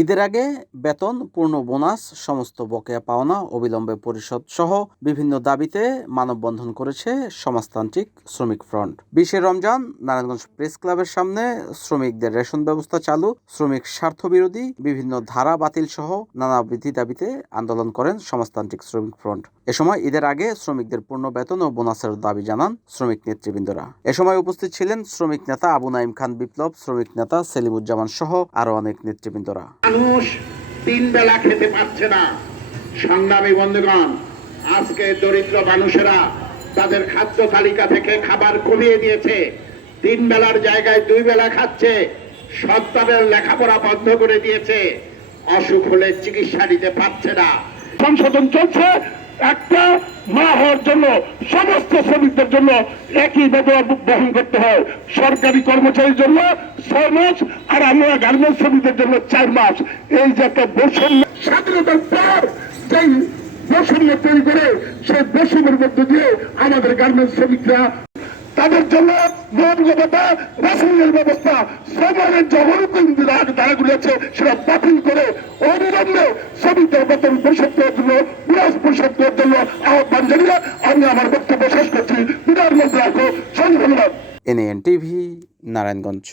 ঈদের আগে বেতন, পূর্ণ বোনাস, সমস্ত বকেয়া পাওনা অবিলম্বে পরিশোধ সহ বিভিন্ন দাবিতে মানববন্ধন করেছে সমাজতান্ত্রিক শ্রমিক ফ্রন্ট। 20 রমজান নারায়ণগঞ্জ প্রেস ক্লাবের সামনে শ্রমিকদের রেশন ব্যবস্থা চালু, শ্রমিক স্বার্থবিরোধী বিভিন্ন ধারা বাতিল সহ নানাবিধ দাবিতে আন্দোলন করেন সমাজতান্ত্রিক শ্রমিক ফ্রন্ট। এ সময় ঈদের আগে শ্রমিকদের পূর্ণ বেতন ও বোনাসের দাবি জানান শ্রমিক নেতৃবৃন্দরা। এ সময় উপস্থিত ছিলেন শ্রমিক নেতা আবু নাঈম খান বিপ্লব, শ্রমিক নেতা সেলিমুজ্জামান সহ আরো অনেক নেতৃবৃন্দরা। মানুষ 3 বেলা খেতে পাচ্ছে না। সংগ্রামী বন্ধুগণ, আজকে দরিদ্র মানুষেরা তাদের খাদ্য তালিকা থেকে খাবার কমিয়ে দিয়েছে। 3 বেলার জায়গায় 2 বেলা খাচ্ছে। সন্তানের লেখাপড়া বন্ধ করে দিয়েছে। অসুখ হলে চিকিৎসা নিতে পারছে না। সংশোধন চলছে। একটা মা হওয়ার জন্য সমস্ত শ্রমিকদের জন্য একই বেতন বহন করতে হয়। সরকারি কর্মচারীর জন্য 6 মাস, আর আমরা গার্মেন্টস শ্রমিকদের জন্য 4 মাস। এই যে একটা বৈষম্য, স্বাধীনতার পর যেই বৈষম্য তৈরি করে, সেই বৈষম্যের মধ্য দিয়ে আমাদের গার্মেন্টস শ্রমিকরা তাদের জন্য মৌলিকতা রাসায়নিক ব্যবস্থা সরকারের জনগণের ধারাগুলি আছে সেটা বাতিল করে অবিলম্বে শ্রমিকদের বেতন পরিশোধ করার জন্য, বোনাস পরিশোধ করার জন্য আহ্বান জানিয়ে আমি আমার বক্তব্য শেষ করছি। বিদায়ের মধ্যে রাখো। ধন্যবাদ। NAN TV, Narayanganj.